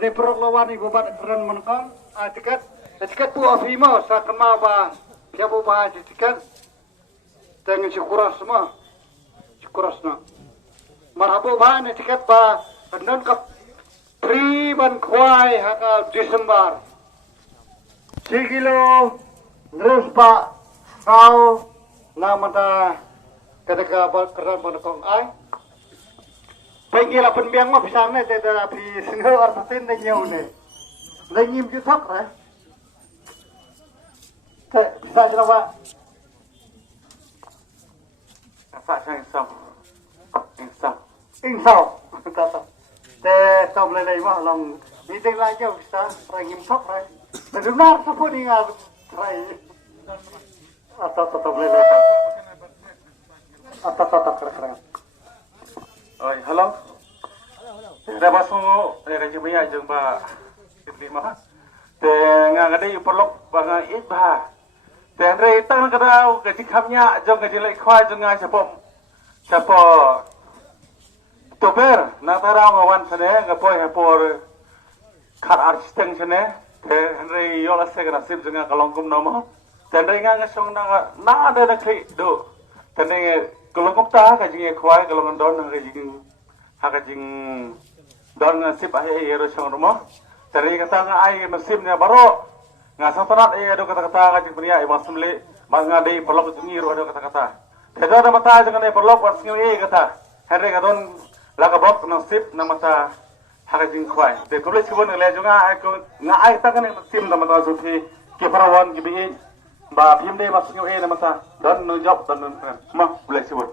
Ini perlawan ibu bat keren menekan. Tiket pu afimo sa kemaba. Siapa bahas tiket? Dengan syukuras semua. Syukuras na. Marhabu bahan tiket ba. Andon kap priban kuai haka Desember. Sigilo terus pak kau namata ketika keren menekong ay. Penggila penbiang mah bisa nih tapi single artin dan nyaw nih. Lanyim jutak lah. Bisa jelas pak. Apa saya insaf. Insaf. Kata. Tom lelai mah long meeting lagi bisa rangim sok lah. Benar sepun ingat rai. Atau tom lelai. Atau keren. Oh, halo. Dah masuk raja banyak jeung ba lima. Tengah ada perlok bang ibah. Tengah tang kadau ke cikamnya jeung ke dilai khwai jeung siapa Tober natara ngawan sana ngapoi hapor kar architect sana te Henry yola segera sip jeung kalongkum nama. Tengah ngasong na ada nak do. Tengah kalau ta ka jing khwai kalau ngandon ka jing haka jing don sip ahe yero sang rumah tari kata nga ai mesim nya baro nga santanat do kata-kata ka jing pria masumle manga dei perlok jingir do kata-kata tedo na mata jang ne perlok was ngi kata hare ka don laga bok na sip na mata haka jing khwai de kole chibon le junga ai ko nga ai ta ka ne mesim na mata suthi ke parawan ki bi ba phim de mas ngi na mata don no job don ma boleh sebut